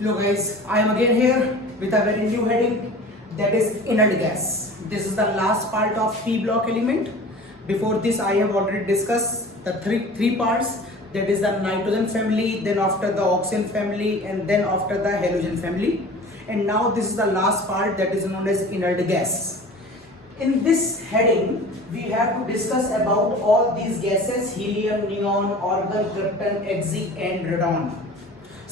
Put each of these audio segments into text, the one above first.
Hello guys, I am again here with a very new heading, that is inert gas. This is the last part of P block element. Before this I have already discussed the three parts, that is the nitrogen family, then after the oxygen family, and then after the halogen family. And now this is the last part, that is known as inert gas. In this heading we have to discuss about all these gases: helium, neon, argon, krypton, Hg and radon.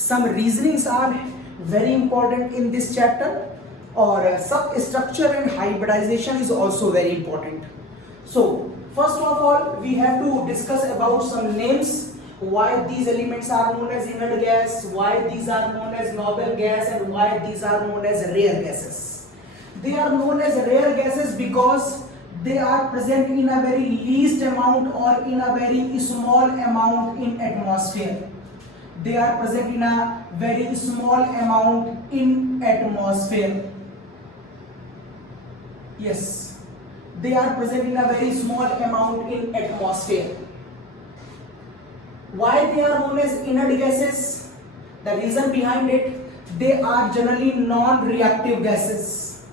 Some reasonings are very important in this chapter, or substructure and hybridization is also very important. So first of all we have to discuss about some names, why these elements are known as inert gas, why these are known as noble gas, and why these are known as rare gases. They are known as rare gases because they are present in a very least amount or in a very small amount in atmosphere. They are present in a very small amount in atmosphere. Yes, they are present in a very small amount in atmosphere. Why they are known as inert gases? The reason behind it, they are generally non-reactive gases.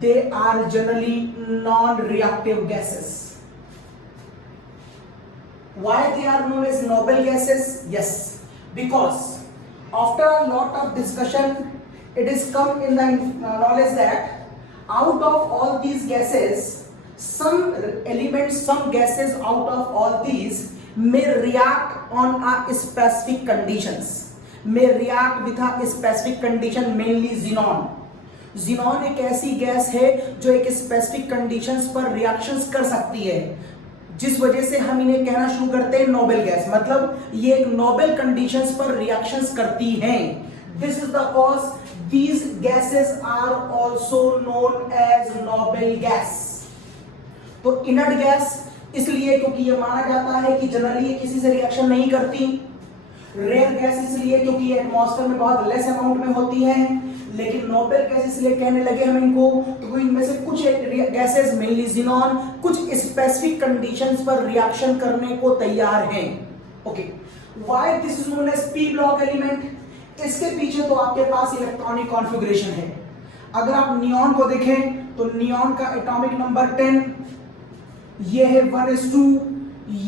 They are generally non-reactive gases. Why they are known as noble gases? Yes, because after a lot of discussion it is come in the knowledge that out of all these gases, some elements, some gases out of all these may react on a specific conditions, may react with a specific condition, mainly xenon. xenon एक ऐसी gas है जो एक specific conditions पर reactions कर सकती है, जिस वजह से हम इन्हें कहना शुरू करते हैं नोबेल गैस, मतलब ये एक नोबेल कंडीशंस पर रिएक्शंस करती हैं. This is the cause these gases are also known as noble gas. तो इनर्ट गैस इसलिए क्योंकि ये माना जाता है कि जनरली ये किसी से रिएक्शन नहीं करती. रेयर गैस इसलिए क्योंकि ये एटमॉस्फेयर में बहुत लेस अमाउंट में होती है. लेकिन नोबेल गैस इसलिए कहने लगे हम इनको तो इनमें से कुछ गैसेस, मेनली xenon, कुछ स्पेसिफिक कंडीशंस पर रिएक्शन करने को तैयार हैं. Okay, why this is known as P block element? इसके पीछे तो आपके पास इलेक्ट्रॉनिक कॉन्फ़िगरेशन है. अगर आप नियॉन को देखें तो नियॉन का एटॉमिक नंबर 10, ये है 1s2,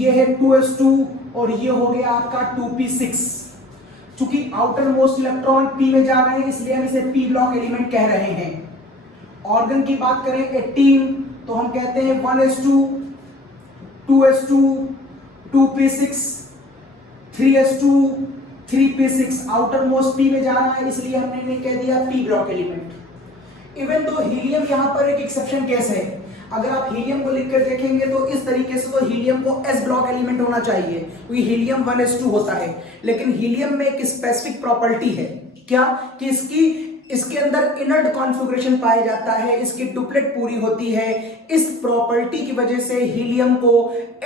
ये है 2s2 और ये हो गया आपका 2p6. चूंकि आउटर मोस्ट इलेक्ट्रॉन p में जा रहे हैं इसलिए हम इसे p ब्लॉक एलिमेंट कह रहे हैं. ऑर्गन की बात करें 18 तो हम कहते हैं 1s2, 2s2, 2p6, 3s2, 3p6. Outer most p में जा रहा है इसलिए हमने इन्हें कह दिया p ब्लॉक एलिमेंट. इवन तो हीलियम यहां पर एक एक्सेप्शन केस है. अगर आप हीलियम को लिखकर देखेंगे तो इस तरीके से तो हीलियम को s ब्लॉक एलिमेंट होना चाहिए क्योंकि हीलियम 1s2 होता है. लेकिन हीलियम में एक स्पेसिफिक प्रॉपर्टी है, क्या कि इसके अंदर इनर्ट कॉन्फ़िगरेशन पाया जाता है, इसकी डुप्लेट पूरी होती है. इस प्रॉपर्टी की वजह से हीलियम को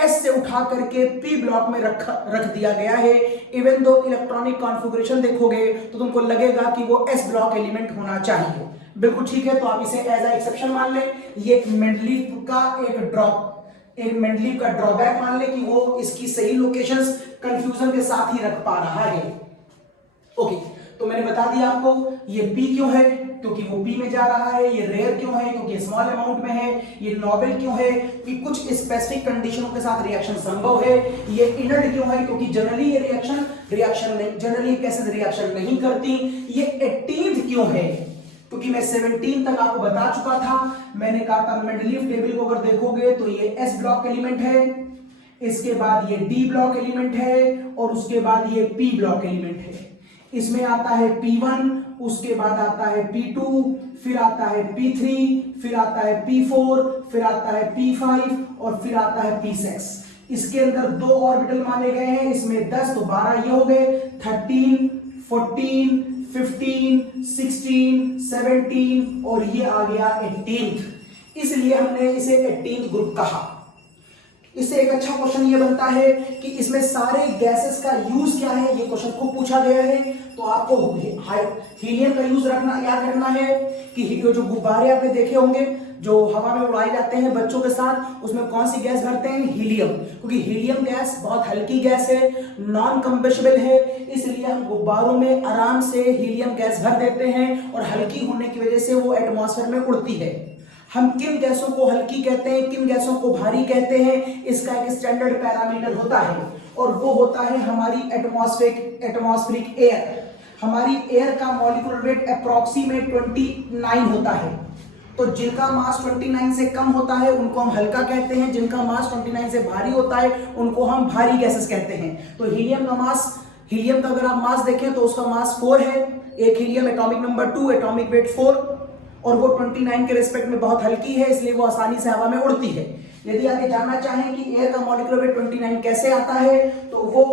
s से उठा करके p ब्लॉक में रख दिया गया है. इवन दो इलेक्ट्रॉनिक कॉन्फ़िगरेशन देखोगे तो तुमको लगेगा कि वो s ब्लॉक एलिमेंट होना चाहिए. बिल्कुल ठीक है, तो आप इसे एज ए एक्सेप्शन मान लें. ये मेंडलीव का ड्रॉबैक मान लें कि वो इसकी सही लोकेशंस कंफ्यूजन के साथ ही रख पा रहा है. ओके, तो मैंने बता दिया आपको ये P क्यों है, क्योंकि वो P में जा रहा है. ये रेयर क्यों है, क्योंकि स्मॉल अमाउंट में है. ये नोबेल क्यों है, कि कुछ स्पेसिफिक कंडीशनों के साथ रिएक्शन संभव है. ये इनर्ट क्यों है, क्योंकि जनरली ये रिएक्शन नहीं, जनरली कैसे रिएक्शन नहीं करती. ये 18th क्यों है, क्योंकि मैं 17 तक आपको बता चुका था. मैंने कहा था मेंडलीव टेबल को अगर देखोगे तो ये s ब्लॉक एलिमेंट है, इसके बाद ये d ब्लॉक एलिमेंट है और उसके बाद ये p ब्लॉक एलिमेंट है. इसमें आता है p1, उसके बाद आता है p2, फिर आता है p3, फिर आता है p4, फिर आता है p5 और फिर आता है p6. इसके अंदर दो ऑर्बिटल माने गए हैं, इसमें 10 तो 12 ये हो गए, 13, 14, 15, 16, 17 और ये आ गया 18th. इसलिए हमने इसे 18th ग्रुप कहा. इससे एक अच्छा क्वेश्चन ये बनता है कि इसमें सारे गैसेस का यूज क्या है, ये क्वेश्चन खूब पूछा गया है. तो आपको हीलियम का यूज रखना याद रखना है कि जो गुब्बारे आपने देखे होंगे जो हवा में उड़ाए जाते हैं बच्चों के साथ, उसमें कौन सी गैस भरते हैं? हीलियम। क्योंकि हीलियम गैस बहुत हल्की गैस है, नॉन कंबेशबल है, इसलिए हम गुब्बारों में आराम से हीलियम गैस भर देते हैं और हल्की होने की वजह से वो एटमॉस्फेयर में उड़ती है। हम किन गैसों को हल्की कहते हैं, किन गैसों को भारी कहते हैं, इसका एक स्टैंडर्ड पैरामीटर होता है और वो होता है हमारी एटमॉस्फेरिक एयर। हमारी एयर का मॉलिक्यूलर वेट अप्रॉक्सीमेट 29 होता है। तो जिनका मास 29 से कम होता है उनको हम हल्का कहते हैं, जिनका मास 29 से भारी होता है उनको हम भारी गैसेस कहते हैं। तो हीलियम का अगर आप मास देखें तो उसका मास 4 है, एक helium atomic number 2, atomic weight 4, और वो 29 के रिस्पेक्ट में बहुत हल्की है, इसलिए वो आसानी से हवा में उड़ती है। यदि आप ये जानना चाहें कि एयर का मॉलिक्यूलर वेट 29 कैसे आता है, तो वो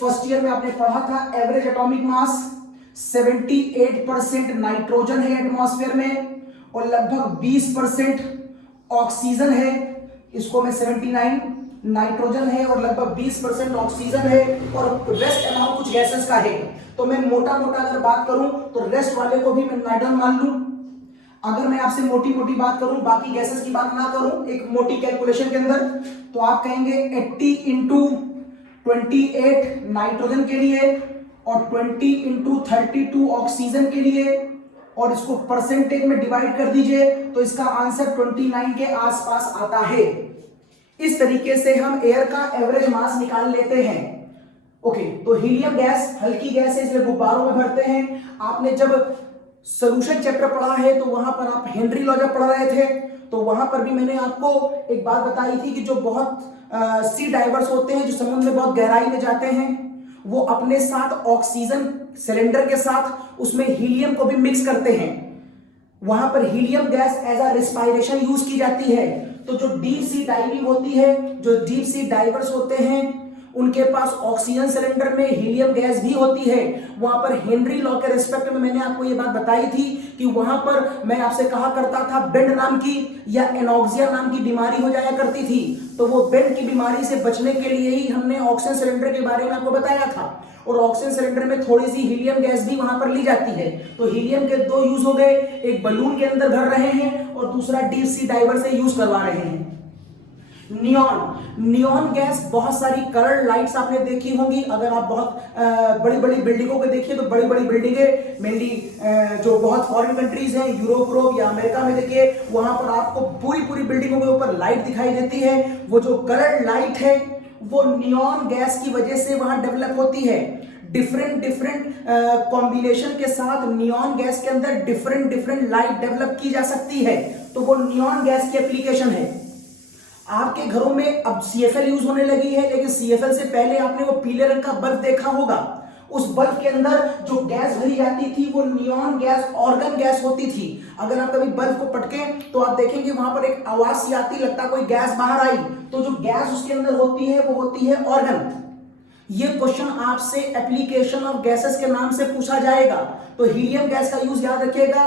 फर्स्ट ईयर में आपने पढ़ा था। एवरेज एटॉमिक मास 78% नाइट्रोजन है एटमॉस्फेयर में और लगभग 20% ऑक्सीजन है। इसको मैं 79 नाइट्रोजन है और लगभग 20% ऑक्सीजन है और रेस्ट अमाउंट कुछ गैसेस का है। तो मैं मोटा अगर बात करूं तो रेस्ट वाले को भी मैं नाइट्रोजन मान लूं। अगर मैं आपसे मोटी बात करूं, बाकी गैसेस की बात ना करूं, एक मोटी कैलकुलेशन के अंदर, तो आप कहेंगे 80 इंटू 28 नाइट्रोजन के लिए और 20 इंटू 32 ऑक्सीजन के लिए, और इसको परसेंटेज में डिवाइड कर दीजिए तो इसका आंसर 29 के आसपास आता है। इस तरीके से हम एयर का एवरेज मास निकाल लेते हैं। ओके, तो हीलियम गैस हल्की गैस है, इसलिए गुब्बारों में भरते हैं। आपने जब सॉल्यूशन चैप्टर पढ़ा है तो वहां पर आप हेनरी लॉ जब पढ़ रहे थे तो वहां पर भी मैंने आपको एक बात बताई थी कि जो बहुत सी डाइवर्स होते हैं, जो समुद्र में बहुत गहराई में जाते हैं, वो अपने साथ ऑक्सीजन सिलेंडर के साथ उसमें हीलियम को भी मिक्स करते हैं। वहां पर helium gas as a respiration use की जाती है। तो जो डीप सी डाइविंग होती है, जो डीप सी डाइवर्स होते हैं, उनके पास ऑक्सीजन सिलेंडर में हीलियम गैस भी होती है। वहां पर हेनरी लॉ के रिस्पेक्ट में मैंने आपको ये बात बताई थी कि वहां पर मैं आपसे कहा करता था बेंड नाम की या एनॉक्सिया नाम की बीमारी हो जाया करती थी। तो वो बेंड की बीमारी से बचने के लिए ही हमने ऑक्सीजन सिलेंडर के बारे में आपको बताया था। और ऑक्सीजन सिलेंडर में थोड़ी सी हीलियम गैस भी वहां पर ली जाती है। तो हीलियम के दो यूज हो गए, एक बलून के अंदर भर रहे हैं और दूसरा डीप सी डाइवर से यूज करवा रहे हैं। नियॉन गैस, बहुत सारी कलर्ड लाइट्स आपने देखी होंगी। अगर आप बहुत बड़ी बिल्डिंगों को देखिए तो बड़ी बिल्डिंगें मेनली जो बहुत फॉरेन कंट्रीज हैं, यूरोप या अमेरिका में देखिए, वहां पर आपको पूरी बिल्डिंगों के ऊपर लाइट दिखाई देती है। वो जो कलर्ड लाइट है वो नियॉन गैस की वजह से वहां डेवलप होती है। डिफरेंट कॉम्बिनेशन के साथ नियॉन गैस के अंदर डिफरेंट लाइट डेवलप की जा सकती है। तो वो नियॉन गैस की एप्लीकेशन है। आपके घरों में अब CFL यूज होने लगी है, लेकिन CFL से पहले आपने वो पीले रंग का बल्ब देखा होगा। उस बल्ब के अंदर जो गैस भरी जाती थी वो नियॉन गैस, ऑर्गन गैस होती थी। अगर आप कभी बल्ब को पटकें तो आप देखेंगे वहां पर एक आवाज सी आती, लगता कोई गैस बाहर आई। तो जो गैस उसके अंदर होती है वो होती है ऑर्गन। ये क्वेश्चन आपसे एप्लीकेशन ऑफ गैसेस के नाम से पूछा जाएगा। तो हीलियम गैस का यूज याद रखिएगा,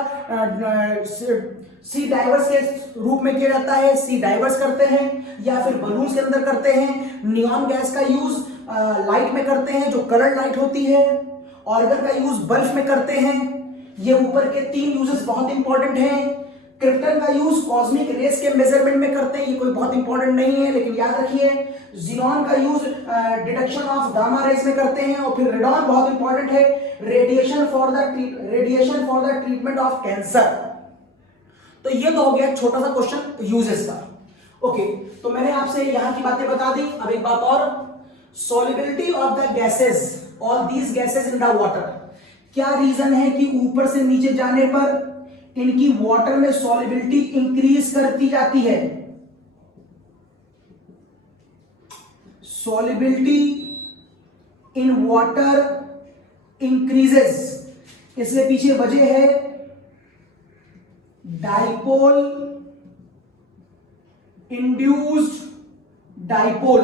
सी डाइवर्स के रूप में किया जाता है, सी डाइवर्स करते हैं या फिर बलून्स के अंदर करते हैं। नियॉन गैस का यूज लाइट में करते हैं, जो कलर लाइट होती है। ऑर्गन का यूज बल्ब में करते हैं। ये ऊपर के 3 यूजेस बहुत इंपॉर्टेंट हैं। क्रिप्टन का यूज कॉस्मिक रेस के मेजरमेंट में करते हैं, ये कोई बहुत इंपॉर्टेंट नहीं है, लेकिन याद रखिए। ज़ीनॉन का use detection of gamma rays में करते हैं। और फिर रेडॉन बहुत इंपॉर्टेंट है, radiation for the treatment of cancer. तो ये तो हो गया छोटा सा क्वेश्चन यूजेस का। ओके, तो मैंने आपसे यहां की बातें बता दी। अब एक बात और, solubility of the gases, all these gases in the water. क्या रीजन है कि ऊपर से नीचे जाने पर इनकी वाटर में सॉल्युबिलिटी इंक्रीज करती जाती है? सॉल्युबिलिटी इन वाटर इंक्रीजेस, इसके पीछे वजह है डाइपोल इंड्यूस्ड डाइपोल।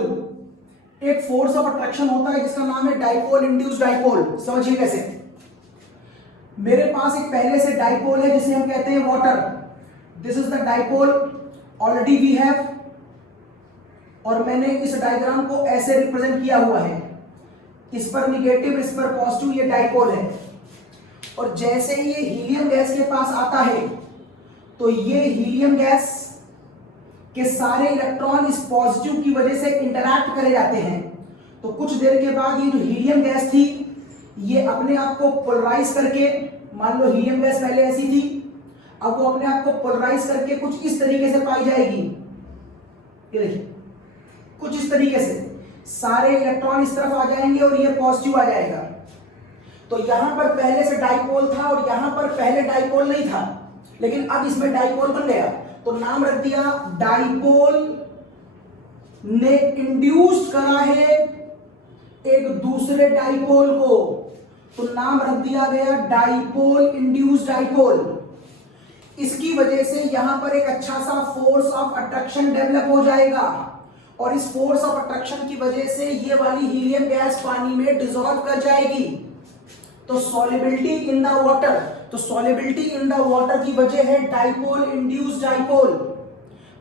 एक फोर्स ऑफ अट्रैक्शन होता है जिसका नाम है डाइपोल इंड्यूस्ड डाइपोल। समझिए कैसे। मेरे पास एक पहले से डाइपोल है जिसे हम कहते हैं water. This is the dipole, already we have, और मैंने इस डायग्राम को ऐसे रिप्रेजेंट किया हुआ है। इस पर निगेटिव, इस पर पॉजिटिव, ये डाइपोल है। और जैसे ही ये हीलियम गैस के पास आता है तो ये हीलियम गैस के सारे इलेक्ट्रॉन इस पॉजिटिव की वजह से इंटरैक्ट करे जाते हैं। तो कुछ देर के बाद ये जो हीलियम गैस थी ये अपने आप को पोलराइज करके, मान लो हीलियम गैस पहले ऐसी थी, अब वो अपने आप को पोलराइज करके कुछ इस तरीके से पाई जाएगी। ये देखिए कुछ इस तरीके से सारे इलेक्ट्रॉन इस तरफ आ जाएंगे और ये पॉजिटिव आ जाएगा। तो यहां पर पहले से डाइपोल था और यहां पर पहले डाइपोल नहीं था, लेकिन अब इसमें डाइपोल बन गया तो नाम रख दिया डाइपोल ने इंड्यूस करा है एक दूसरे डाइपोल को, तो नाम रख दिया गया डाइपोल इंड्यूस डाइपोल। इसकी वजह से यहां पर एक अच्छा सा फोर्स ऑफ अट्रैक्शन डेवलप हो जाएगा और इस फोर्स ऑफ अट्रैक्शन की वजह से ये वाली हीलियम गैस पानी में डिसॉल्व कर जाएगी। तो सॉल्युबिलिटी इन द वाटर, तो सॉल्युबिलिटी इन द वाटर की वजह है डाइपोल इंड्यूस डाइपोल।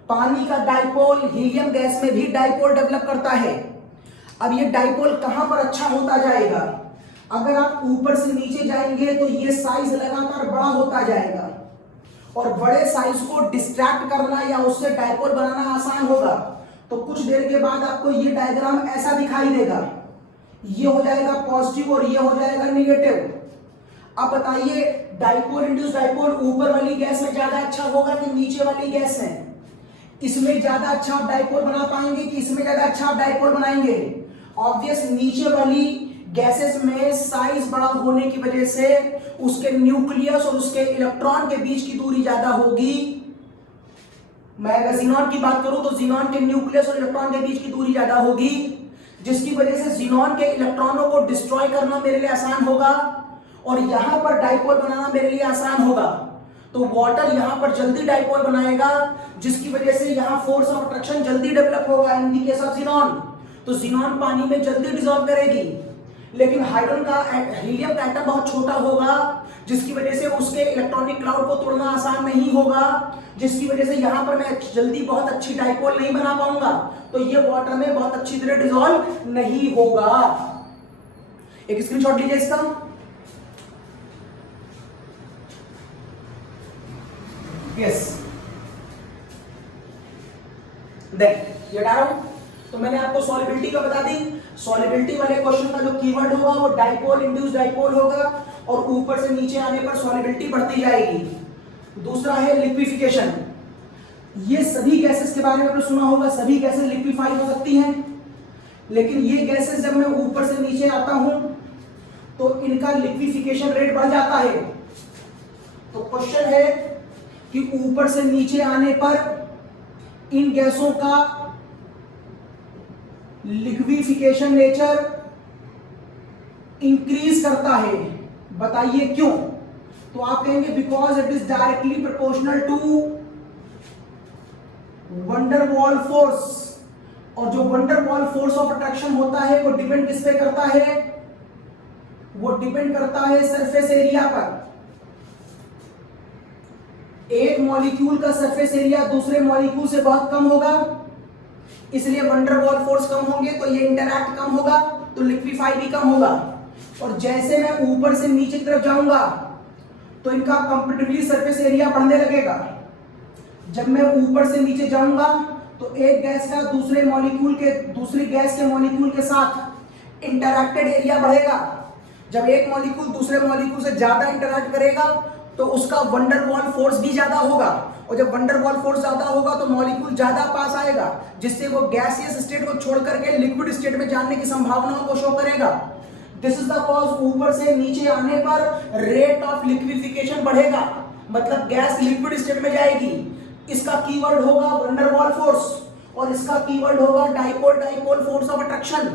पानी का डाइपोल हीलियम गैस में भी डाइपोल डेवलप करता है। अब ये डाइपोल कहां पर अच्छा होता जाएगा, अगर आप ऊपर से नीचे जाएंगे तो ये साइज लगातार बड़ा होता जाएगा और बड़े साइज को डिस्ट्रैक्ट करना या उससे डाइपोल बनाना आसान होगा। तो कुछ देर के बाद आपको ये डायग्राम ऐसा दिखाई देगा, ये हो जाएगा पॉजिटिव और ये हो जाएगा नेगेटिव। अब बताइए डाइपोल इंड्यूस डाइपोल ऊपर वाली गैस में ज्यादा अच्छा होगा कि नीचे वाली गैस में? इसमें ज्यादा अच्छा आप डाइपोल बना पाएंगे कि इसमें ज्यादा अच्छा आप डाइपोल बनाएंगे? ऑब्वियस नीचे वाली गैसेस में साइज बड़ा होने की वजह से उसके न्यूक्लियस और उसके इलेक्ट्रॉन के बीच की दूरी ज्यादा होगी। मैं अगर ज़ीनॉन की बात करूं तो ज़ीनॉन के न्यूक्लियस और इलेक्ट्रॉन के बीच की दूरी ज्यादा होगी, जिसकी वजह से ज़ीनॉन के इलेक्ट्रॉनों को डिस्ट्रॉय करना मेरे लिए आसान होगा और यहां पर डाइपोल बनाना मेरे लिए आसान होगा। तो वाटर यहां पर जल्दी डाइपोल बनाएगा, जिसकी वजह से यहां फोर्स ऑफ अट्रैक्शन जल्दी डेवलप होगा in the case of xenon. तो ज़ीनॉन पानी में जल्दी डिसॉल्व करेगी, लेकिन हाइड्रोजन का हीलियम का एटम बहुत छोटा होगा, जिसकी वजह से उसके इलेक्ट्रॉनिक क्लाउड को तोड़ना आसान नहीं होगा, जिसकी वजह से यहां पर मैं जल्दी बहुत अच्छी डाइपोल नहीं बना पाऊंगा। तो ये वाटर में बहुत अच्छी तरह डिसॉल्व नहीं होगा। एक स्क्रीनशॉट लीजिए इसका। यस, देख ये डाल, तो मैंने आपको सॉल्युबिलिटी का बता दी। सॉल्युबिलिटी वाले क्वेश्चन का जो कीवर्ड होगा वो डाइपोल इंड्यूस डाइपोल होगा और ऊपर से नीचे आने पर सॉल्युबिलिटी बढ़ती जाएगी। दूसरा है लिक्विफिकेशन। ये सभी गैसेस के बारे में आपने सुना होगा, सभी गैसेस लिक्विफाई हो सकती हैं, लेकिन ये गैसेस जब मैं ऊपर से नीचे आता हूं तो इनका लिक्विफिकेशन रेट बढ़ जाता है। तो क्वेश्चन है कि ऊपर से नीचे आने पर इन गैसों का लिक्विफिकेशन नेचर इंक्रीज करता है, बताइए क्यों? तो आप कहेंगे because it is directly proportional to van der Waals force, और जो वंडरवॉल फोर्स ऑफ अट्रैक्शन होता है वो डिपेंड किस पे करता है? वो डिपेंड करता है सरफेस एरिया पर। एक मॉलिक्यूल का सरफेस एरिया दूसरे मॉलिक्यूल से बहुत कम होगा, इसलिए वंडरवॉल फोर्स कम होंगे तो ये इंटरैक्ट कम होगा, तो लिक्विफाई भी कम होगा। और जैसे मैं ऊपर से नीचे की तरफ जाऊंगा तो इनका कंपैरेटिवली सरफेस एरिया बढ़ने लगेगा। जब मैं ऊपर से नीचे जाऊंगा तो एक गैस का दूसरे मॉलिक्यूल के दूसरी गैस के मॉलिक्यूल के साथ इंटरैक्टेड एरिया बढ़ेगा। जब एक मॉलिक्यूल दूसरे मॉलिक्यूल से ज्यादा इंटरैक्ट करेगा तो उसका वंडरवॉल फोर्स भी ज्यादा होगा, और जब वंडरवॉल फोर्स ज्यादा होगा तो मॉलिक्यूल ज्यादा पास आएगा, जिससे वो गैसियस स्टेट को छोड़ करके लिक्विड स्टेट में जाने की संभावनाओं को शो करेगा। दिस इज द कॉज ऊपर से नीचे आने पर रेट ऑफ लिक्विफिकेशन बढ़ेगा, मतलब गैस लिक्विड स्टेट में जाएगी। इसका कीवर्ड होगा वंडरवॉल फोर्स और इसका कीवर्ड होगा dipole dipole force of attraction.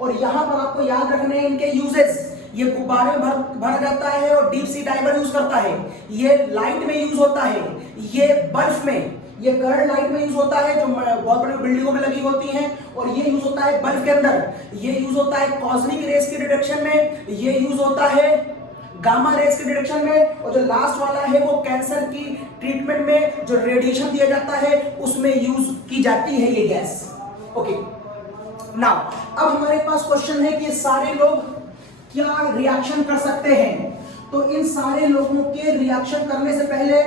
और यहां पर आपको याद रखने हैं इनके यूजेस। ये गुब्बारे में भर जाता है और डीप सी डाइवर यूज करता है, ये लाइट में यूज होता है, ये बल्ब में, ये करंट लाइट में यूज होता है जो बहुत बड़ी बिल्डिंगों में लगी होती हैं, और ये यूज होता है बल्ब के अंदर, ये यूज होता है कॉस्मिक रेस की डिटेक्शन में, ये यूज होता है गामा रेस के डिटेक्शन में, और जो लास्ट वाला है वो कैंसर की ट्रीटमेंट में जो रेडिएशन दिया जाता है उसमें यूज की जाती है ये गैस। ओके, नाउ अब हमारे पास क्वेश्चन है कि सारे लोग क्या रिएक्शन कर सकते हैं। तो इन सारे लोगों के रिएक्शन करने से पहले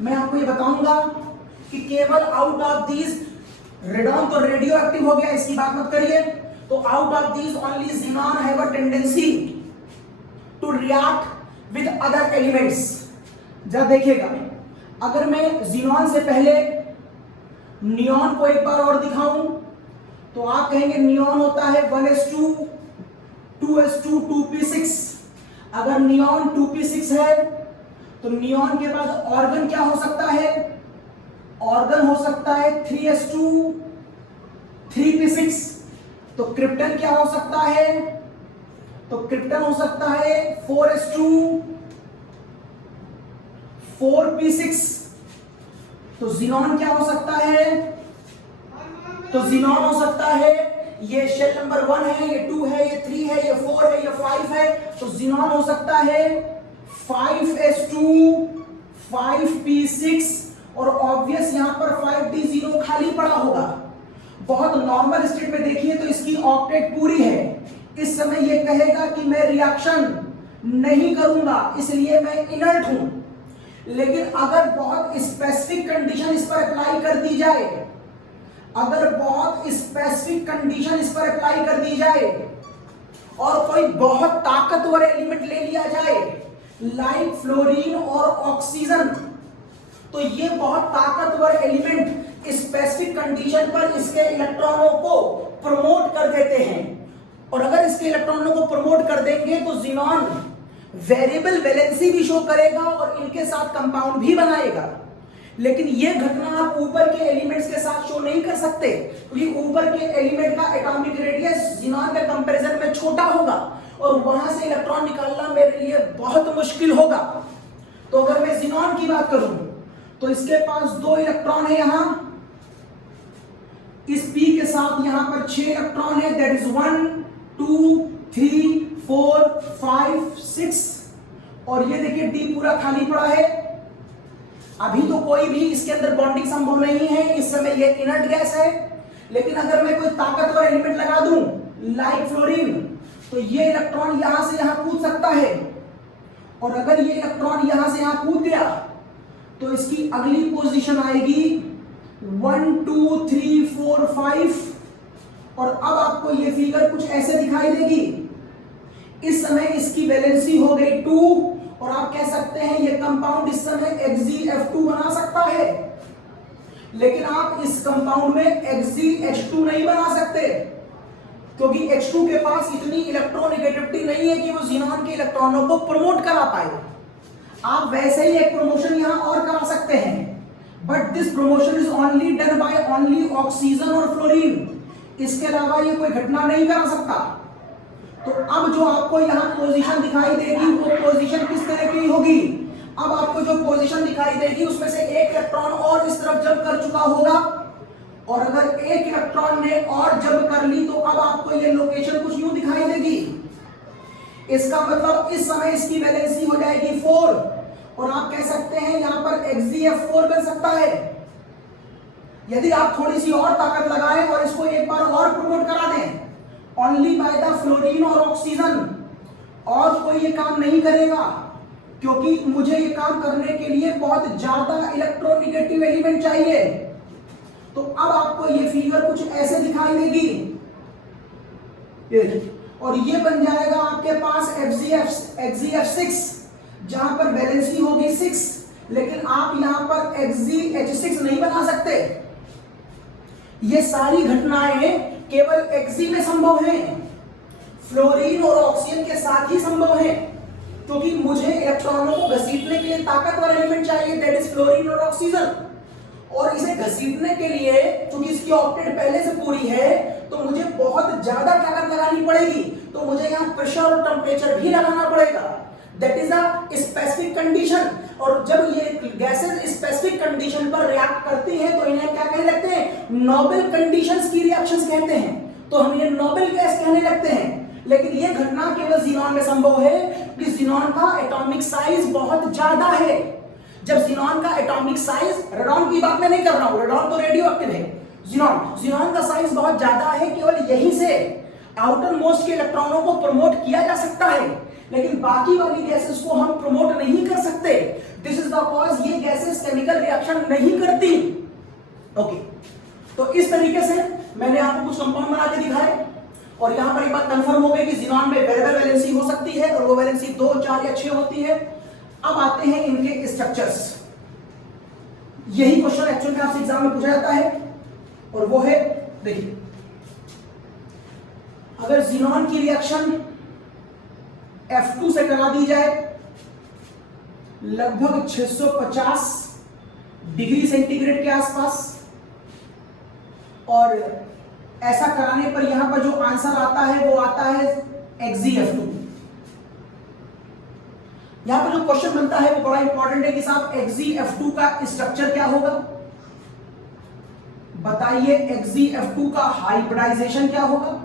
मैं आपको ये बताऊंगा कि केवल आउट ऑफ दीज, रेडॉन तो रेडियो एक्टिव हो गया, इसकी बात मत करिए, तो out of these only xenon have a tendency to react with other elements. जरा देखिएगा, अगर मैं xenon से पहले नियॉन को एक बार और दिखाऊं तो आप कहेंगे नियॉन होता है 1s2 2s2 2p6। अगर नियॉन 2p6 है तो नियॉन के बाद ऑर्गन क्या हो सकता है? ऑर्गन हो सकता है 3s2 3p6। तो क्रिप्टन क्या हो सकता है? तो क्रिप्टन हो सकता है 4s2 4p6। तो xenon क्या हो सकता है? तो xenon हो सकता है, ये शेल नंबर 1 है, ये 2 है, ये 3 है, ये 4 है, ये 5 है। तो xenon हो सकता है 5s2 5p6 और ऑब्वियस यहां पर 5d0 खाली पड़ा होगा। बहुत नॉर्मल स्टेट में देखिए तो इसकी ऑक्टेट पूरी है। इस समय ये कहेगा कि मैं रिएक्शन नहीं करूंगा, इसलिए मैं इनर्ट हूं। लेकिन अगर बहुत स्पेसिफिक कंडीशन इस पर अप्लाई कर दी जाए, अगर बहुत स्पेसिफिक कंडीशन इस पर अप्लाई कर दी जाए और कोई बहुत ताकतवर एलिमेंट ले लिया जाए लाइक फ्लोरीन और ऑक्सीजन, तो ये बहुत ताकतवर एलिमेंट स्पेसिफिक कंडीशन पर इसके इलेक्ट्रॉनों को प्रमोट कर देते हैं। और अगर इसके इलेक्ट्रॉनों को प्रमोट कर देंगे तो xenon वेरिएबल वैलेंसी भी शो करेगा और इनके साथ कंपाउंड भी बनाएगा। लेकिन ये घटना आप ऊपर के एलिमेंट्स के साथ शो नहीं कर सकते, क्योंकि ऊपर के एलिमेंट का एटॉमिक रेडियस xenon के कंपैरिजन में छोटा होगा और वहां से इलेक्ट्रॉन निकालना मेरे लिए बहुत मुश्किल होगा। तो अगर मैं xenon की बात करूं तो इसके पास 2 इलेक्ट्रॉन है, यहां इस p के साथ यहां पर 6 इलेक्ट्रॉन है, दैट इज 1 2 3 4 5 6। और ये देखिए d पूरा खाली पड़ा है। अभी तो कोई भी इसके अंदर बॉन्डिंग संभव नहीं है, इस समय ये इनर्ट गैस है। लेकिन अगर मैं कोई ताकतवर एलिमेंट लगा दूं लाइक फ्लोरीन, तो ये इलेक्ट्रॉन यहां से यहां कूद सकता है। और अगर ये इलेक्ट्रॉन यहां से यहां कूद गया तो इसकी अगली पोजीशन आएगी 1 2 3 4 5। और अब आपको ये फिगर कुछ ऐसे दिखाई देगी। इस समय इसकी वैलेंसी हो गई 2 और आप कह सकते हैं ये कंपाउंड इस समय XgF2 बना सकता है। लेकिन आप इस कंपाउंड में XgH2 नहीं बना सकते, क्योंकि H2 के पास इतनी इलेक्ट्रोनेगेटिविटी नहीं है कि वो xenon के इलेक्ट्रॉनों को प्रमोट करा पाए। आप वैसे ही एक प्रमोशन यहां और करा सकते हैं, but this promotion is only done by only oxygen और फ्लोरीन। इसके अलावा ये कोई घटना नहीं करा सकता। तो अब जो आपको यहां पोजीशन दिखाई देगी वो पोजीशन किस तरह की होगी? अब आपको जो पोजीशन दिखाई देगी उसमें से एक इलेक्ट्रॉन और इस तरफ जंप कर चुका होगा, और अगर एक इलेक्ट्रॉन ने और जंप कर ली तो अब आपको ये लोकेशन कुछ यूं दिखाई देगी। इसका मतलब इस समय इसकी वैलेंसी हो जाएगी 4 और आप कह सकते हैं यहां पर XgF4 बन सकता है। यदि आप थोड़ी सी और ताकत लगाएं और इसको एक बार और प्रमोट करा दें ओनली बाय द फ्लोरीन और ऑक्सीजन, और कोई ये काम नहीं करेगा, क्योंकि मुझे ये काम करने के लिए बहुत ज्यादा इलेक्ट्रोनेगेटिव एलिमेंट चाहिए। तो अब आपको ये फिगर कुछ ऐसे दिखाई देगी, और ये बन जाएगा आपके पास XgF6, जहां पर वैलेंसी होगी 6। लेकिन आप यहां पर XgH6 नहीं बना सकते। ये सारी घटनाएं केवल Xg में संभव हैं, फ्लोरीन और ऑक्सीजन के साथ ही संभव है, क्योंकि मुझे इलेक्ट्रॉनों को घसीटने के लिए ताकतवर एलिमेंट चाहिए, दैट इज फ्लोरीन और ऑक्सीजन। और इसे घसीटने के लिए क्योंकि इसकी ऑक्टेट पहले से पूरी है तो मुझे बहुत ज्यादा ताकत लगानी पड़ेगी, तो मुझे यहाँ प्रेशर और टेम्परेचर भी लगाना पड़ेगा, that is a specific condition. और जब ये गैसेस स्पेसिफिक कंडीशन पर रिएक्ट करती हैं तो इन्हें क्या कहने लगते हैं? नोबल कंडीशंस की रिएक्शंस कहते हैं। तो हम ये नोबल गैस कहने लगते हैं। लेकिन ये घटना केवल xenon में संभव है कि xenon का एटॉमिक साइज बहुत ज्यादा है। जब xenon का एटॉमिक साइज, रेडॉन की बात मैं नहीं कर रहा हूं, रेडॉन तो रेडियो एक्टिव है, xenon का साइज बहुत ज्यादा है, केवल यहीं से आउटर मोस्ट के इलेक्ट्रॉनों को प्रमोट किया जा सकता है। लेकिन बाकी वाली गैसेस को हम प्रमोट नहीं कर सकते। दिस इज द कॉज, ये गैसेस केमिकल रिएक्शन नहीं करती। ओके, तो इस तरीके से मैंने आपको कुछ कंपाउंड बना के दिखाए और यहां पर एक बात कंफर्म हो गई कि ज़ीनॉन में वेरिएबल वैलेंसी हो सकती है और वो वैलेंसी 2, 4 या 6 होती है। अब आते हैं इनके स्ट्रक्चर्स। यही क्वेश्चन एक्चुअली में आपसे एग्जाम में पूछा जाता है और वो है, देखिए, अगर ज़ीनॉन की रिएक्शन F2 से करा दी जाए लगभग 650 डिग्री सेंटीग्रेड के आसपास, और ऐसा कराने पर यहां पर जो आंसर आता है वो आता है XeF2। यहां पर जो क्वेश्चन बनता है वो बड़ा इंपॉर्टेंट है कि साहब XeF2 का स्ट्रक्चर क्या होगा, बताइए। XeF2 का हाइब्रिडाइजेशन क्या होगा,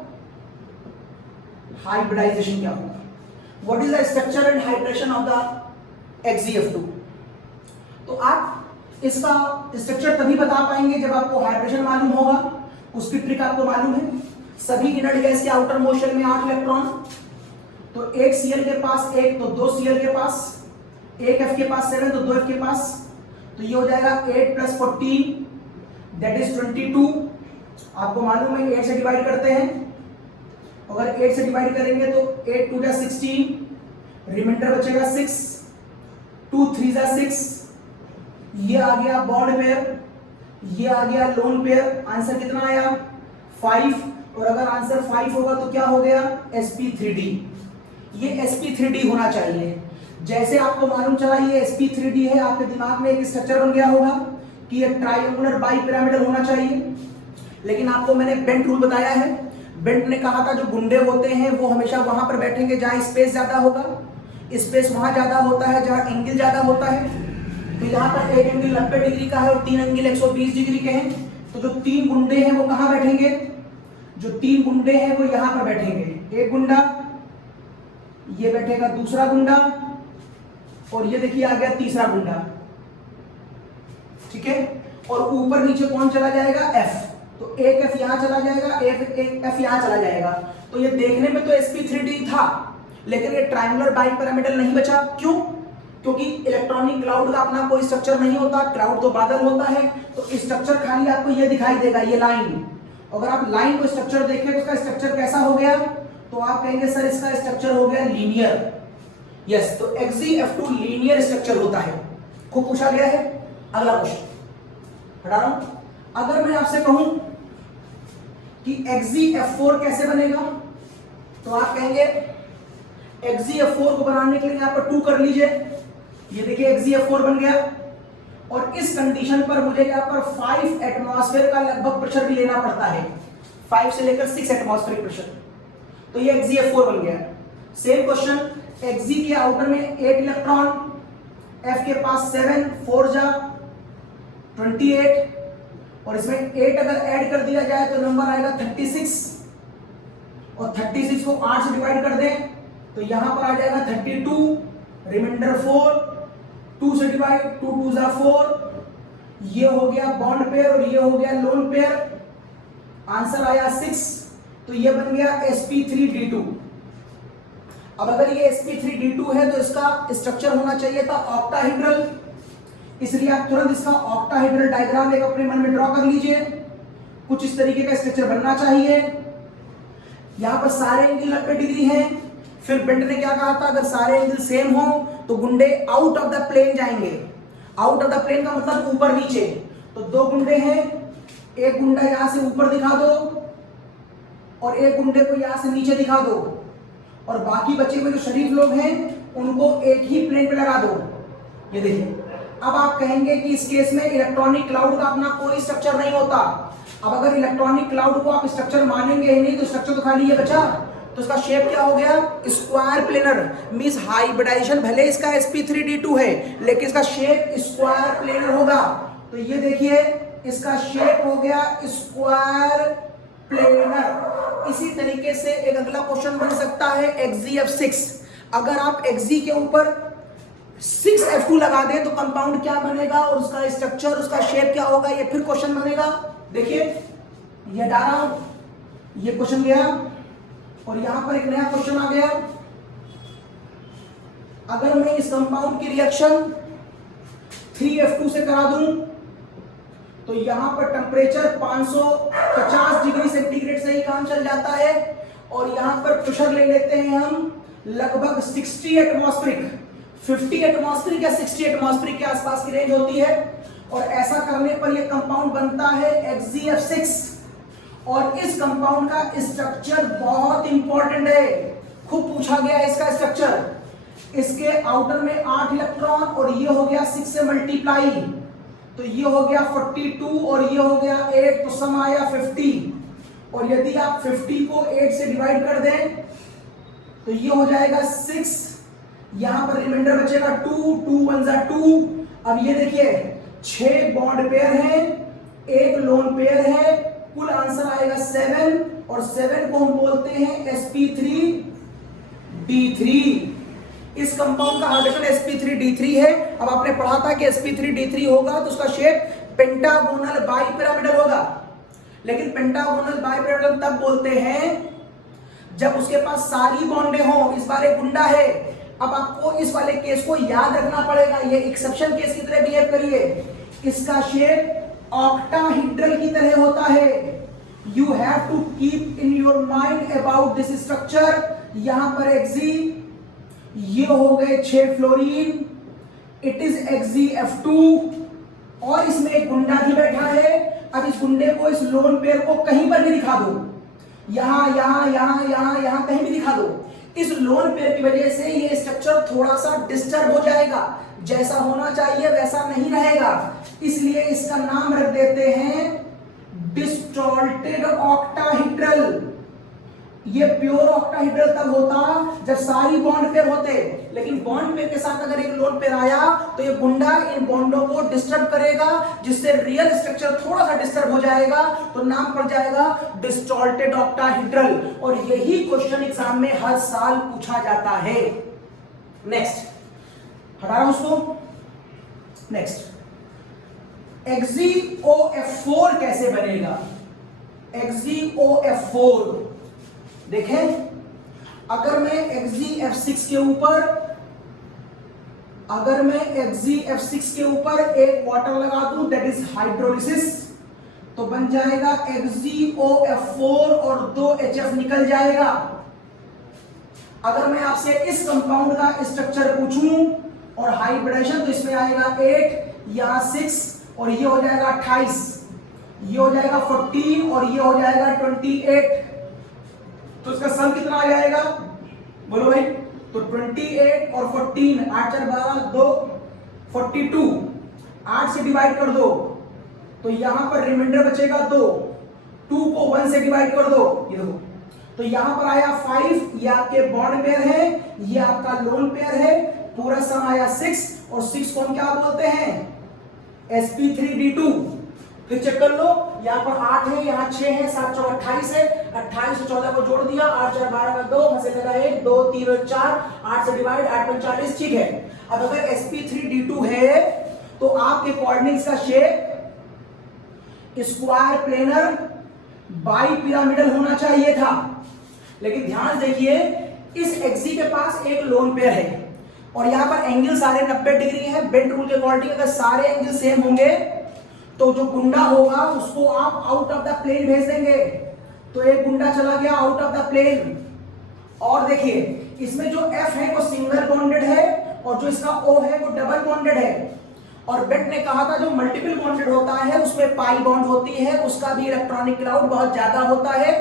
हाइब्रिडाइजेशन क्या होगा, what is the structure and hybridisation of the XeF2। तो आप इसका स्ट्रक्चर तभी बता पाएंगे जब आपको हाइब्रिडेशन मालूम होगा। उसकी ट्रिक आपको मालूम है। सभी इनर्ट गैस के आउटर मोस्ट शेल में 8 इलेक्ट्रॉन, तो एक Cl के पास 1, तो 2 Cl के पास, एक F के पास 7, तो 2 F के पास, तो ये हो जाएगा 8 + 14 दैट इज 22। आपको मालूम है 8 से डिवाइड करते हैं, अगर 8 से डिवाइड करेंगे तो 8 2 = 16, रिमाइंडर बचेगा 6, 2 3 = 6, ये आ गया बॉन्ड पेयर, ये आ गया लोन पेयर। आंसर कितना आया 5, और अगर आंसर 5 होगा तो क्या हो गया sp3d। ये sp3d होना चाहिए। जैसे आपको मालूम चला ये sp3d है, आपके दिमाग में एक स्ट्रक्चर बन गया होगा कि ये ट्रायंगुलर बाइपिरामिडल होना चाहिए। लेकिन आपको मैंने बेंट रूल बताया है। बेंट ने कहा था जो गुंडे होते हैं वो हमेशा वहां पर बैठेंगे जहां स्पेस ज्यादा होगा, स्पेस वहां ज्यादा होता है जहां एंगल ज्यादा होता है। तो यहाँ पर एक एंगल 90 डिग्री का है और 3 एंगल 120 डिग्री के हैं, तो जो 3 गुंडे हैं वो कहां बैठेंगे, जो 3 गुंडे हैं वो यहां पर बैठेंगे। एक गुंडा, ये बैठेगा दूसरा गुंडा, और ये देखिए आ गया तीसरा गुंडा, ठीक है। और ऊपर नीचे कौन चला जाएगा F, तो एक F यहां चला जाएगा, एक F यहां चला जाएगा। तो ये देखने में तो sp3d था, लेकिन ये ट्रायंगुलर बाइपिरामिडल नहीं बचा। क्यों? क्योंकि इलेक्ट्रॉनिक क्लाउड का अपना कोई स्ट्रक्चर नहीं होता, क्लाउड तो बादल होता है, तो स्ट्रक्चर खाली आपको ये दिखाई देगा, ये लाइन। अगर आप लाइन को स्ट्रक्चर देखें तो उसका स्ट्रक्चर कैसा हो गया, तो आप कहेंगे सर इसका स्ट्रक्चर हो गया लीनियर। यस, तो XeF2 लीनियर स्ट्रक्चर होता है। खूब पूछा गया है। अगला क्वेश्चन हटा रहा हूं। अगर मैं आपसे कहूं कि XeF4 कैसे बनेगा, तो आप कहेंगे XeF4 को बनाने के लिए यहां पर 2 कर लीजिए। ये देखिए XeF4 बन गया, और इस कंडीशन पर मुझे यहाँ पर 5 एटमॉस्फेयर का लगभग प्रेशर भी लेना पड़ता है, 5 से लेकर 6 एटमॉस्फेरिक प्रेशर। तो ये XeF4 बन गया। सेम क्वेश्चन, Xe के आउटर में 8 इलेक्ट्रॉन, F के पास 7, 4 जा 28, और इसमें 8 अगर ऐड कर दिया जाए तो नंबर आएगा 36, और 36 को 8 से डिवाइड कर दें तो यहां पर आ जाएगा 32, रिमाइंडर 4, 2 से डिवाइड, 2 2 = 4, ये हो गया बॉन्ड पेयर और ये हो गया लोन पेयर। आंसर आया 6, तो ये बन गया sp3d2। अब अगर ये sp3d2 है तो इसका स्ट्रक्चर होना चाहिए था ऑक्टाहेड्रल, इसलिए आप तुरंत इसका ऑक्टाहेड्रल डायग्राम एक अपने मन में ड्रॉ कर लीजिए। कुछ इस तरीके का स्ट्रक्चर बनना चाहिए। यहां पर सारे एंगल 90 डिग्री हैं। फिर बेंट ने क्या कहा था, अगर सारे एंगल सेम हो तो गुंडे आउट ऑफ द प्लेन जाएंगे। आउट ऑफ द प्लेन का मतलब ऊपर नीचे। तो 2 गुंडे हैं, एक गुंडा यहां से ऊपर दिखा दो और एक गुंडे को यहां से नीचे दिखा दो, और बाकी बचे हुए जो शरीफ लोग हैं उनको एक ही प्लेन पे लगा दो। ये देखिए, अब आप कहेंगे कि इस केस में इलेक्ट्रॉनिक क्लाउड का अपना कोई स्ट्रक्चर नहीं होता। अब अगर इलेक्ट्रॉनिक क्लाउड को आप स्ट्रक्चर मानेंगे ही नहीं तो स्ट्रक्चर तो खाली ये बचा, तो इसका शेप क्या हो गया, स्क्वायर प्लेनर। मींस हाइब्रिडाइजेशन भले इसका sp3d2 है लेकिन इसका शेप स्क्वायर प्लेनर होगा। तो ये देखिए इसका शेप हो गया स्क्वायर प्लेनर। इसी तरीके से एक अगला क्वेश्चन बन सकता है XeF6। अगर आप Xe के ऊपर 6F2 लगा दें तो कंपाउंड क्या बनेगा और उसका स्ट्रक्चर, उसका शेप क्या होगा, ये फिर क्वेश्चन बनेगा। देखिए ये डाला, ये क्वेश्चन गया और यहां पर एक नया क्वेश्चन आ गया। अगर मैं इस कंपाउंड की रिएक्शन 3F2 से करा दूं तो यहां पर टेम्परेचर 550 डिग्री सेंटीग्रेड से ही काम चल जाता है, और यहां पर प्रेशर ले लेते हैं हम लगभग 60 एटमॉस्फेरिक, 50 एटमॉस्फेरिक या 60 एटमॉस्फेरिक के आसपास की रेंज होती है। और ऐसा करने पर यह कंपाउंड बनता है XgF6। और इस कंपाउंड का स्ट्रक्चर बहुत इंपॉर्टेंट है, खूब पूछा गया है इसका स्ट्रक्चर। इसके आउटर में 8 इलेक्ट्रॉन, और ये हो गया 6 से मल्टीप्लाई, तो ये हो गया 42 और ये हो गया 8, तो सम आया 50। और यदि आप 50 को 8 से डिवाइड कर दें तो ये हो जाएगा 6, यहां पर रिमाइंडर बचेगा 2, 2 1 जा 2। अब ये देखिए 6 बॉन्ड पेयर हैं, एक लोन पेयर है, कुल आंसर आएगा 7, और 7 को हम बोलते हैं sp3d3। इस कंपाउंड का हाइड्रोजन sp3d3 है। अब आपने पढ़ा था कि sp3d3 होगा तो उसका शेप पेंटागोनल बाइपिरामिडल होगा, लेकिन पेंटागोनल बाइपिरामिडल तब बोलते हैं जब उसके पास सारी बॉन्डे हो। इस बार एक गुंडा है। अब आपको इस वाले केस को याद रखना पड़ेगा, ये एक्सेप्शन केस की तरह बिहेव करिए। इसका शेप ऑक्टाहेड्रल की तरह होता है। You have to keep in your mind about this structure. यहां पर Xg, ये हो गए 6 फ्लोरीन, इट इज XgF2, और इसमें एक गुंडा भी बैठा है। अब इस गुंडे को, इस लोन पेयर को कहीं पर भी दिखा दो, यहां यहां यहां यहां यहां कहीं भी दिखा दो, इस लोन पेयर की वजह से ये स्ट्रक्चर थोड़ा सा डिस्टर्ब हो जाएगा, जैसा होना चाहिए वैसा नहीं रहेगा। इसलिए इसका नाम रख देते हैं डिस्टॉर्टेड ऑक्टाहेड्रल। ये प्योर ऑक्टाहेड्रल तब होता जब सारी बॉन्ड पेयर होते, लेकिन बॉन्ड पेयर के साथ अगर एक लोन पेयर आया तो ये गुंडा इन बॉन्डों को डिस्टर्ब करेगा, जिससे रियल स्ट्रक्चर थोड़ा सा डिस्टर्ब हो जाएगा, तो नाम पड़ जाएगा डिस्टॉर्टेड ऑक्टाहेड्रल। और यही क्वेश्चन एग्जाम में हर साल पूछा जाता है। नेक्स्ट, हटा रहा हूं उसको। नेक्स्ट, XgOF4 कैसे बनेगा? XgOF4 देखें, अगर मैं XgF6 के ऊपर, अगर मैं XgF6 के ऊपर एक वाटर लगा दूं, दैट इज हाइड्रोलिसिस, तो बन जाएगा XgOF4 और 2 HF निकल जाएगा। अगर मैं आपसे इस कंपाउंड का स्ट्रक्चर पूछूं और हाइब्रिडेशन, तो इसमें आएगा 8, यहां 6, और ये हो जाएगा 28, ये हो जाएगा 14 और ये हो जाएगा 28। तो इसका सम कितना आ जाएगा बोलो भाई? तो 28 और 14, 8 4 12, 2 42, 8 से डिवाइड कर दो तो यहां पर रिमाइंडर बचेगा 2, 2 को 1 से डिवाइड कर दो, ये देखो, तो यहां पर आया 5, ये आपके बॉन्ड पेयर है, ये आपका लोन पेयर है, पूरा सम आया 6, और 6 को हम क्या बोलते हैं? sp3d2। फिर चेक कर लो, यहाँ पर 8 है, यहाँ 6 है, 7 4 28 है, 28 से 14 को जोड़ दिया, 8 4 12 का 2, फंसे लगा 1 2 3 और 4, 8 से डिवाइड, 8 5 40, ठीक है। अब अगर sp3d2 है तो आपके कोऑर्डिनेट्स का शेप स्क्वायर प्लेनर बाइपिरामिडल होना चाहिए था, लेकिन ध्यान देखिए इस Xg के पास एक लोन पेयर है और यहाँ पर एंगल सारे 90 डिग्री है। बेंट रूल के अकॉर्डिंग अगर सारे एंगल सेम होंगे तो जो गुंडा होगा उसको आप आउट ऑफ द प्लेन भेज देंगे। तो एक गुंडा चला गया आउट ऑफ द प्लेन। और देखिए इसमें जो F है वो सिंगल बॉन्डेड है और जो इसका O है वो डबल बॉन्डेड है। और बेंट ने कहा था जो मल्टीपल बॉन्डेड होता है उसमें पाई बॉन्ड होती है, उसका भी इलेक्ट्रॉनिक क्राउड बहुत ज्यादा होता है,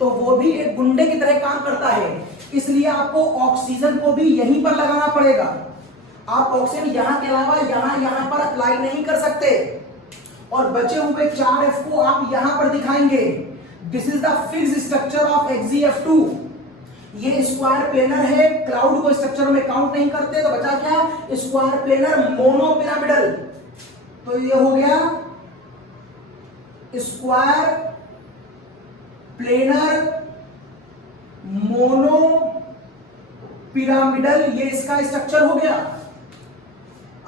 तो वो भी एक गुंडे की तरह काम करता है। इसलिए आपको ऑक्सीजन को भी यहीं पर लगाना पड़ेगा। आप ऑक्सीजन यहां के अलावा यहां पर अप्लाई नहीं कर सकते। और बचे हुए 4F को आप यहां पर दिखाएंगे। This is the fixed structure of XgF2। ये स्क्वायर प्लेनर है, क्लाउड को स्ट्रक्चर में काउंट नहीं करते, तो बचा क्या? Square planar monopyramidal. तो ये हो गया स्क्वायर प्लेनर मोनो पिरामिडल, ये इसका स्ट्रक्चर हो गया।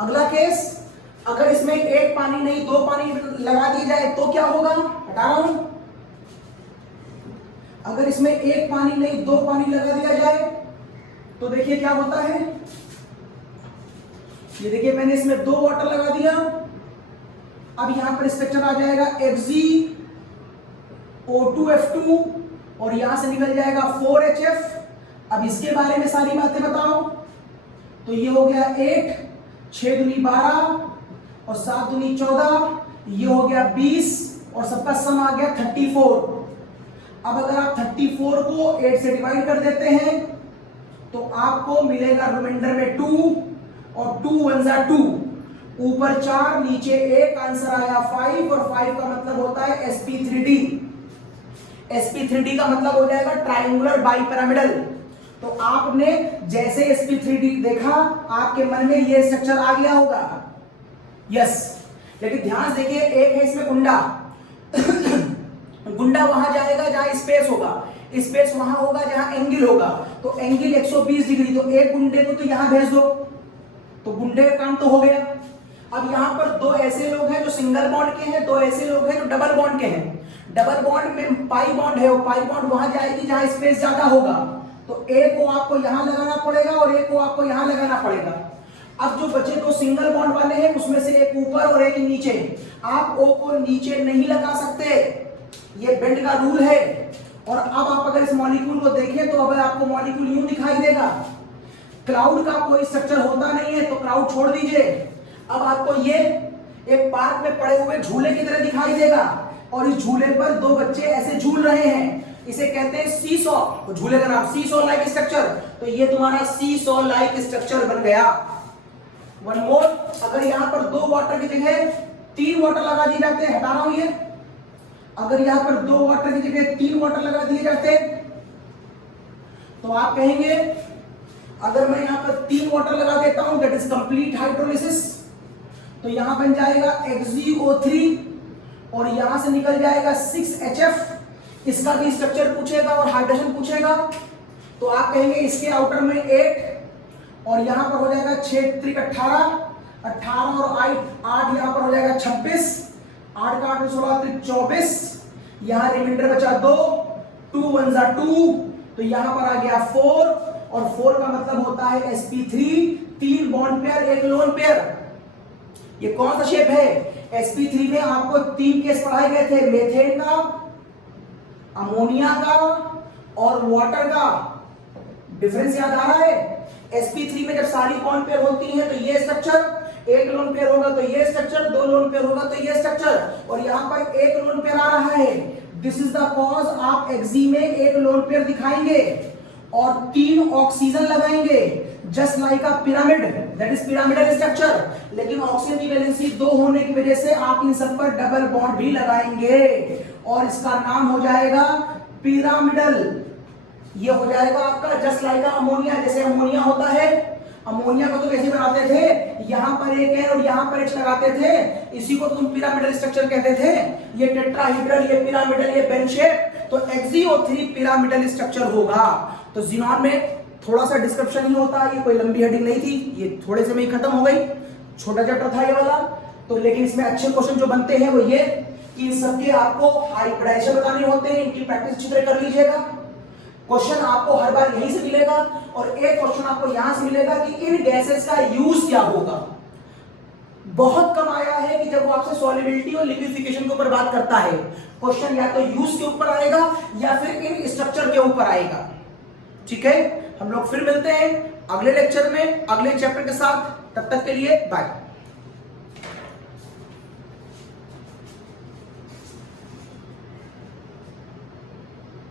अगला केस, अगर इसमें एक पानी नहीं दो पानी लगा दिए जाए तो क्या होगा? हटा रहा हूं। अगर इसमें एक पानी नहीं दो पानी लगा दिया जाए तो देखिए क्या होता है। ये देखिए मैंने इसमें 2 वाटर लगा दिया। अब यहां पर स्ट्रक्चर आ जाएगा FgO2F2 और यहां से निकल जाएगा 4HF। अब इसके बारे में सारी बातें बताओ। तो ये हो गया 8, 6 दूनी 12 और 7 दूनी 14, ये हो गया 20 और सबका सम आ गया 34। अब अगर आप 34 को 8 से डिवाइड कर देते हैं तो आपको मिलेगा रिमाइंडर में 2 और 2 1 जा 2, ऊपर 4 नीचे 1, आंसर आया 5 और 5 का मतलब होता है sp3d। sp3d का मतलब हो जाएगा ट्रायंगुलर बाइपिरामिडल। तो आपने जैसे sp3d देखा आपके मन में ये स्ट्रक्चर आ गया होगा। यस, लेकिन ध्यान से देखिए एक है इसमें गुंडा गुंडा वहां जाएगा जहां स्पेस होगा, स्पेस वहां होगा जहां एंगल होगा। तो एंगल 120 डिग्री, तो एक गुंडे को तो यहां भेज दो, तो गुंडे का काम तो हो गया। अब यहां पर 2 ऐसे लोग हैं जो सिंगल बॉन्ड के हैं, 2 ऐसे लोग हैं जो डबल बॉन्ड के हैं। डबल बॉन्ड में पाई बॉन्ड है, वो पाई बॉन्ड वहां जाएगी जहां स्पेस ज्यादा होगा। तो एक को आपको यहां लगाना पड़ेगा और एक को आपको यहां लगाना पड़ेगा। अब जो बचे 2 सिंगल बॉन्ड वाले हैं उसमें से एक ऊपर और एक नीचे। आप O को नीचे नहीं लगा सकते, ये बेंड का रूल है। और अब आप अगर इस मॉलिक्यूल को देखें तो अब आपको मॉलिक्यूल यूं दिखाई देगा। क्लाउड का कोई स्ट्रक्चर होता नहीं है तो क्लाउड छोड़ दीजिए। अब आपको ये एक पार्क में पड़े हुए झूले की तरह दिखाई देगा और इस झूले पर 2 बच्चे ऐसे झूल रहे हैं। इसे कहते हैं सीसॉ, तो झूले का नाम सीसॉ लाइक स्ट्रक्चर। तो ये तुम्हारा सीसॉ लाइक स्ट्रक्चर बन गया। वन मोर, अगर यहां पर 2 वाटर की जगह 3 वाटर लगा दिए जाते हैं, हटा रहा हूं ये, अगर यहां पर 2 वाटर की जगह 3 वाटर लगा दिए जाते तो आप कहेंगे अगर मैं यहां पर 3 वाटर लगा देता हूं दैट इज कंप्लीट हाइड्रोलिसिस। तो यहां बन जाएगा XgO3 और यहां से निकल जाएगा 6HF। इसका भी स्ट्रक्चर पूछेगा और हाइड्रेशन पूछेगा। तो आप कहेंगे इसके आउटर में 8 और यहां पर हो जाएगा 6 3 18, 18 और 8 यहां पर हो जाएगा 26, 8 का 8 16 3 24, यहां रिमाइंडर बचा 2, 2 1 जा 2, तो यहां पर आ गया 4 और 4 का मतलब होता है sp3, 3 bond pair 1 lone pair. ये कौन सा शेप है? sp3 में आपको 3 केस पढ़ाए गए थे, मेथेन का, अमोनिया का और वाटर का। डिफरेंस याद आ रहा है? sp3 में जब सारी बॉन्ड पेयर होती हैं तो ये स्ट्रक्चर, 1 लोन पेयर होगा तो ये स्ट्रक्चर, 2 लोन पेयर होगा तो ये स्ट्रक्चर, और यहां पर 1 लोन पेयर आ रहा है। दिस इज द कॉज आप Xg में 1 लोन पेयर दिखाएंगे और 3 ऑक्सीजन लगाएंगे, just like a pyramid, that is pyramidal structure. लेकिन ऑक्सीजन की वैलेंसी 2 होने की वजह से आप इन सब पर डबल बॉन्ड भी लगाएंगे और इसका नाम हो जाएगा पिरामिडल। ये हो जाएगा आपका जस्ट लाइक अमोनिया। जैसे अमोनिया होता है, अमोनिया को तो कैसे बनाते थे, यहां पर एक है और यहां पर एक लगाते थे, इसी को तुम पिरामिडल स्ट्रक्चर कहते थे। ये टेट्राहेड्रल, ये पिरामिडल, ये बेल शेप, तो XgO3 पिरामिडल स्ट्रक्चर होगा। तो ज़ीनॉन में थोड़ा सा डिस्क्रिप्शन ही होता है, ये कोई लंबी हेडिंग नहीं थी, ये थोड़े से में ही खत्म हो गई, छोटा चैप्टर था ये वाला। तो लेकिन इसमें अच्छे क्वेश्चन जो बनते हैं वो ये कि इन सबके आपको हाइब्रिडाइजेशन बताने होते हैं, इनकी प्रैक्टिस अच्छी तरह कर लीजिएगा। क्वेश्चन आपको हर बार यहीं से मिलेगा और एक क्वेश्चन आपको यहां से मिलेगा कि इन गैसेस का यूज क्या होगा। बहुत कम आया है कि जब वो आपसे सॉल्युबिलिटी और लिक्विफिकेशन के ऊपर बात करता है, क्वेश्चन या तो यूज के ऊपर आएगा या फिर इन स्ट्रक्चर के ऊपर आएगा। ठीक है, हम लोग फिर मिलते हैं अगले लेक्चर में अगले चैप्टर के साथ। तब तक के लिए बाय।